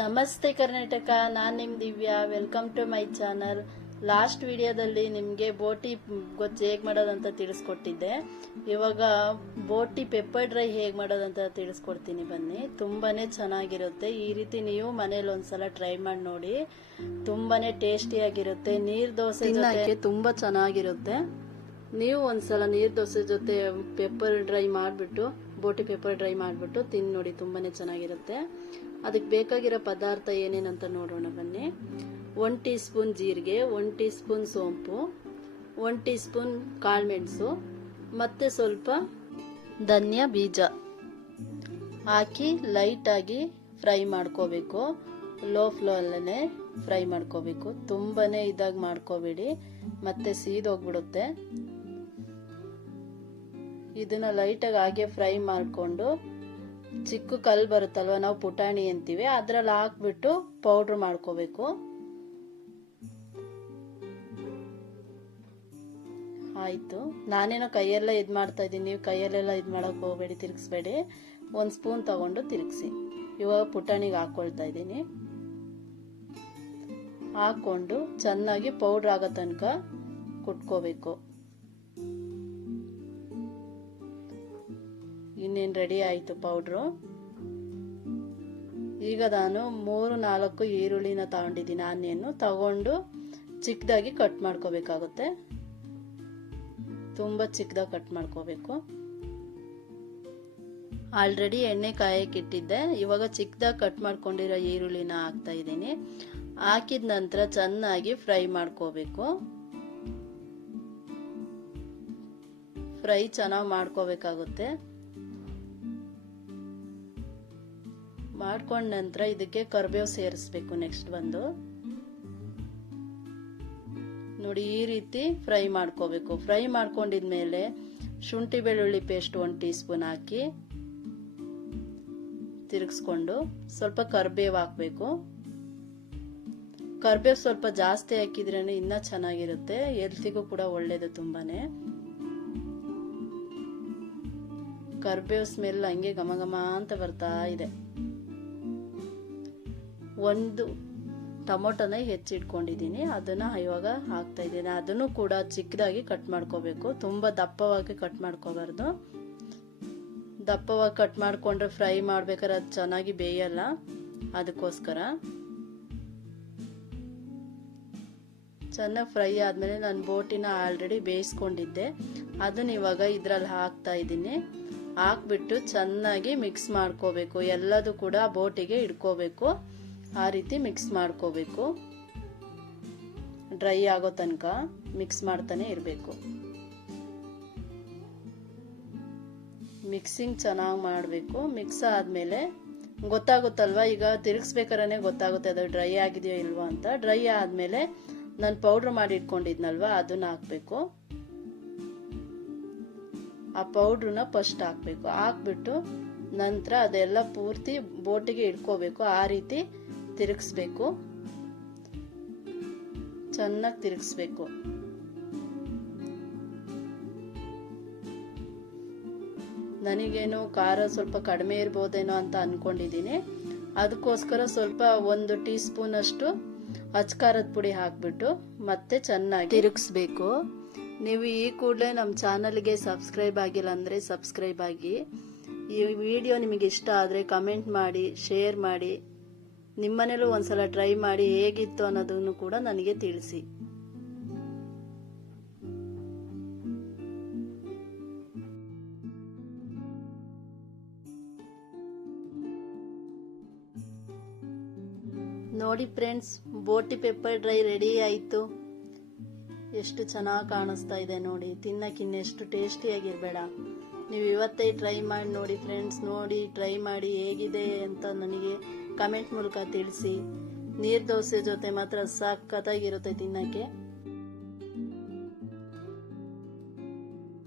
ನಮಸ್ತೆ ಕರ್ನಾಟಕ, ನಾನು ನಿಮ್ಮ Divya. Welcome to my channel. Last ವಿಡಿಯೋದಲ್ಲಿ ನಿಮಗೆ ಬೋಟಿ ಗೊಜ್ಜು ಹೇಗೆ ಮಾಡೋದಂತ ತಿಳಿಸ್ಕೊಟ್ಟಿದ್ದೆ. ಇವಾಗ ಬೋಟಿ ಪೆಪ್ಪರ್ ಡ್ರೈ ಹೇಗೆ ಮಾಡೋದಂತ ತಿಳಿಸ್ಕೊಡ್ತೀನಿ ಬನ್ನಿ. ತುಂಬಾನೇ ಚೆನ್ನಾಗಿರುತ್ತೆ. ಈ ರೀತಿ ನೀವು ಮನೇಲಿ ಒಂದ್ಸಲ ಟ್ರೈ ಮಾಡಿ ನೋಡಿ. ತುಂಬಾನೇ ಟೇಸ್ಟಿಯಾಗಿರುತ್ತೆ. ನೀರ್ ದೋಸೆ ಜೊತೆ ತುಂಬಾ ಚೆನ್ನಾಗಿರುತ್ತೆ. ನೀವು ಒಂದ್ಸಲ ನೀರ್ ದೋಸೆ ಜೊತೆ ಪೆಪ್ಪರ್ ಡ್ರೈ ಮಾಡಿಬಿಟ್ಟು ಬೋಟಿ ಪೆಪ್ಪರ್ ಡ್ರೈ ಮಾಡಿಬಿಟ್ಟು ತಿಂದು ನೋಡಿ. ತುಂಬಾನೇ ಚೆನ್ನಾಗಿರುತ್ತೆ. ಅದಕ್ಕೆ ಬೇಕಾಗಿರೋ ಪದಾರ್ಥ ಏನೇನಂತ ನೋಡೋಣ ಬನ್ನಿ. 1 ಟೀ ಸ್ಪೂನ್ ಜೀರಿಗೆ, 1 ಟೀ ಸ್ಪೂನ್ ಸೋಂಪು, 1 ಟೀ ಸ್ಪೂನ್ ಕಾಳುಮೆಣಸು ಮತ್ತೆ ಸ್ವಲ್ಪ ಧನಿಯಾ ಬೀಜ ಹಾಕಿ ಲೈಟಾಗಿ ಫ್ರೈ ಮಾಡ್ಕೋಬೇಕು. ಲೋ ಫ್ಲೇಮಲ್ಲೇ ಫ್ರೈ ಮಾಡ್ಕೋಬೇಕು. ತುಂಬಾನೇ ಇದಾಗಿ ಮಾಡ್ಕೋಬೇಡಿ, ಮತ್ತೆ ಸೀದೋಗ್ಬಿಡುತ್ತೆ. ಇದನ್ನ ಲೈಟಾಗಿ ಹಾಗೆ ಫ್ರೈ ಮಾಡಿಕೊಂಡು ಚಿಕ್ಕ ಕಲ್ಲು ಬರುತ್ತಲ್ವ, ನಾವು ಪುಟಾಣಿ ಅಂತೀವಿ, ಅದ್ರಲ್ಲಿ ಹಾಕ್ಬಿಟ್ಟು ಪೌಡರ್ ಮಾಡ್ಕೋಬೇಕು. ಆಯ್ತು, ನಾನೇನೋ ಕೈಯೆಲ್ಲ ಇದ್ ಮಾಡ್ತಾ ಇದ್ದೀನಿ. ನೀವು ಕೈಯಲ್ಲೆಲ್ಲ ಇದ್ ಮಾಡಕ್ ಹೋಗ್ಬೇಡಿ, ತಿರ್ಗಿಸ್ಬೇಡಿ. 1 ಸ್ಪೂನ್ ತಗೊಂಡು ತಿರುಗಿಸಿ. ಇವಾಗ ಪುಟಾಣಿಗೆ ಹಾಕೊಳ್ತಾ ಇದ್ದೀನಿ. ಹಾಕೊಂಡು ಚೆನ್ನಾಗಿ ಪೌಡರ್ ಆಗೋ ತನಕ ಕುಟ್ಕೋಬೇಕು. ಇನ್ನೇನು ರೆಡಿ ಆಯಿತು ಪೌಡ್ರು. ಈಗ ನಾನು 3-4 ಈರುಳ್ಳಿನ ತಗೊಂಡಿದ್ದೀನಿ. ಆನಿಯನ್ನು ತಗೊಂಡು ಚಿಕ್ಕದಾಗಿ ಕಟ್ ಮಾಡ್ಕೋಬೇಕಾಗುತ್ತೆ. ತುಂಬ ಚಿಕ್ಕದಾಗಿ ಕಟ್ ಮಾಡ್ಕೋಬೇಕು. ಆಲ್ರೆಡಿ ಎಣ್ಣೆ ಕಾಯಕ್ಕೆ ಇಟ್ಟಿದ್ದೆ. ಇವಾಗ ಚಿಕ್ಕದಾಗಿ ಕಟ್ ಮಾಡ್ಕೊಂಡಿರೋ ಈರುಳ್ಳಿನ ಹಾಕ್ತಾ ಇದ್ದೀನಿ. ಹಾಕಿದ ನಂತರ ಚೆನ್ನಾಗಿ ಫ್ರೈ ಮಾಡ್ಕೋಬೇಕು. ಫ್ರೈ ಚೆನ್ನಾಗಿ ಮಾಡ್ಕೋಬೇಕಾಗುತ್ತೆ. ಮಾಡ್ಕೊಂಡ ನಂತರ ಇದಕ್ಕೆ ಕರಿಬೇವು ಸೇರಿಸ್ಬೇಕು. ನೆಕ್ಸ್ಟ್ ಬಂದು ನೋಡಿ, ಈ ರೀತಿ ಫ್ರೈ ಮಾಡ್ಕೋಬೇಕು. ಫ್ರೈ ಮಾಡ್ಕೊಂಡಿದ್ಮೇಲೆ ಶುಂಠಿ ಬೆಳ್ಳುಳ್ಳಿ ಪೇಸ್ಟ್ 1 ಟೀ ಸ್ಪೂನ್ ಹಾಕಿ ತಿರುಗಿಸ್ಕೊಂಡು ಸ್ವಲ್ಪ ಕರಿಬೇವು ಹಾಕ್ಬೇಕು. ಕರಿಬೇವು ಸ್ವಲ್ಪ ಜಾಸ್ತಿ ಹಾಕಿದ್ರೇನೆ ಇನ್ನ ಚೆನ್ನಾಗಿರುತ್ತೆ. ಹೆಲ್ತಿಗೂ ಕೂಡ ಒಳ್ಳೇದು ತುಂಬಾನೇ. ಕರಿಬೇವು ಸ್ಮೆಲ್ ಹಂಗೆ ಘಮ ಘಮ ಅಂತ ಬರ್ತಾ ಇದೆ. 1 ಟೊಮೊಟೊನ ಹೆಚ್ಚಿಟ್ಕೊಂಡಿದ್ದೀನಿ, ಅದನ್ನ ಇವಾಗ ಹಾಕ್ತಾ ಇದ್ದೀನಿ. ಅದನ್ನು ಕೂಡ ಚಿಕ್ಕದಾಗಿ ಕಟ್ ಮಾಡ್ಕೋಬೇಕು. ತುಂಬಾ ದಪ್ಪವಾಗಿ ಕಟ್ ಮಾಡ್ಕೋಬಾರ್ದು. ದಪ್ಪವಾಗಿ ಕಟ್ ಮಾಡ್ಕೊಂಡ್ರೆ ಫ್ರೈ ಮಾಡ್ಬೇಕಾದ್ರೆ ಅದು ಚೆನ್ನಾಗಿ ಬೇಯಲ್ಲ. ಅದಕ್ಕೋಸ್ಕರ ಚೆನ್ನಾಗಿ ಫ್ರೈ ಆದ್ಮೇಲೆ ನಾನು ಬೋಟಿನ ಆಲ್ರೆಡಿ ಬೇಯಿಸ್ಕೊಂಡಿದ್ದೆ, ಅದನ್ನ ಇವಾಗ ಇದ್ರಲ್ಲಿ ಹಾಕ್ತಾ ಇದ್ದೀನಿ. ಹಾಕ್ಬಿಟ್ಟು ಚೆನ್ನಾಗಿ ಮಿಕ್ಸ್ ಮಾಡ್ಕೋಬೇಕು. ಎಲ್ಲದೂ ಕೂಡ ಬೋಟಿಗೆ ಇಡ್ಕೋಬೇಕು. ಆ ರೀತಿ ಮಿಕ್ಸ್ ಮಾಡ್ಕೋಬೇಕು. ಡ್ರೈ ಆಗೋ ತನಕ ಮಿಕ್ಸ್ ಮಾಡ್ತಾನೆ ಇರಬೇಕು. ಮಿಕ್ಸಿಂಗ್ ಚೆನ್ನಾಗಿ ಮಾಡಬೇಕು. ಮಿಕ್ಸ್ ಆದ್ಮೇಲೆ ಗೊತ್ತಾಗುತ್ತಲ್ವಾ, ಈಗ ತಿರುಗಿಸ್ಬೇಕಾದ್ರೆ ಗೊತ್ತಾಗುತ್ತೆ ಅದು ಡ್ರೈ ಆಗಿದೆಯೋ ಇಲ್ವೋ ಅಂತ. ಡ್ರೈ ಆದ್ಮೇಲೆ ನಾನು ಪೌಡ್ರ್ ಮಾಡಿ ಇಟ್ಕೊಂಡಿದ್ನಲ್ವಾ, ಅದನ್ನ ಹಾಕ್ಬೇಕು. ಆ ಪೌಡ್ರನ್ನ ಫಸ್ಟ್ ಹಾಕ್ಬೇಕು. ಹಾಕ್ಬಿಟ್ಟು ನಂತರ ಅದೆಲ್ಲ ಪೂರ್ತಿ ಬೋಟಿಗೆ ಇಟ್ಕೋಬೇಕು. ಆ ರೀತಿ ತಿರುಗಿಸ್ಬೇಕು. ಚೆನ್ನಾಗಿ ತಿರುಗಿಸ್ಬೇಕು. ನನಗೇನು ಖಾರ ಸ್ವಲ್ಪ ಕಡಿಮೆ ಇರ್ಬೋದೇನೋ ಅಂತ ಅನ್ಕೊಂಡಿದ್ದೀನಿ. ಅದಕ್ಕೋಸ್ಕರ ಸ್ವಲ್ಪ 1 ಟೀ ಸ್ಪೂನ್ ಅಷ್ಟು ಅಚ್ಕಾರದ ಪುಡಿ ಹಾಕ್ಬಿಟ್ಟು ಮತ್ತೆ ಚೆನ್ನಾಗಿ ತಿರುಗಿಸ್ಬೇಕು. ನೀವು ಈ ಕೂಡಲೇ ನಮ್ಮ ಚಾನಲ್ಗೆ ಸಬ್ಸ್ಕ್ರೈಬ್ ಆಗಿಲ್ಲ ಅಂದರೆ ಸಬ್ಸ್ಕ್ರೈಬ್ ಆಗಿ. ಈ ವಿಡಿಯೋ ನಿಮಗೆ ಇಷ್ಟ ಆದರೆ ಕಮೆಂಟ್ ಮಾಡಿ, ಶೇರ್ ಮಾಡಿ. ನಿಮ್ಮನೇಲೂ ಒಂದ್ಸಲ ಟ್ರೈ ಮಾಡಿ ಹೇಗಿತ್ತು ಅನ್ನೋದನ್ನು ಕೂಡ ನನಗೆ ತಿಳಿಸಿ. ನೋಡಿ ಫ್ರೆಂಡ್ಸ್, ಬೋಟಿ ಪೆಪ್ಪರ್ ಡ್ರೈ ರೆಡಿ ಆಯಿತು. ಎಷ್ಟು ಚೆನ್ನಾಗಿ ಕಾಣಿಸ್ತಾ ಇದೆ ನೋಡಿ. ತಿನ್ನಕ್ಕಿನ್ನೆಷ್ಟು ಟೇಸ್ಟಿಯಾಗಿರಬೇಡ. ನೀವು ಇವತ್ತೇ ಟ್ರೈ ಮಾಡಿ ನೋಡಿ ಫ್ರೆಂಡ್ಸ್. ನೋಡಿ, ಟ್ರೈ ಮಾಡಿ ಹೇಗಿದೆ ಅಂತ ನನಗೆ ಕಮೆಂಟ್ ಮೂಲಕ ತಿಳಿಸಿ. ನೀರ್ ದೋಸೆ ಜೊತೆ ಮಾತ್ರ ಸಖತ್ತಾಗಿರುತ್ತೆ ತಿನ್ನಕ್ಕೆ.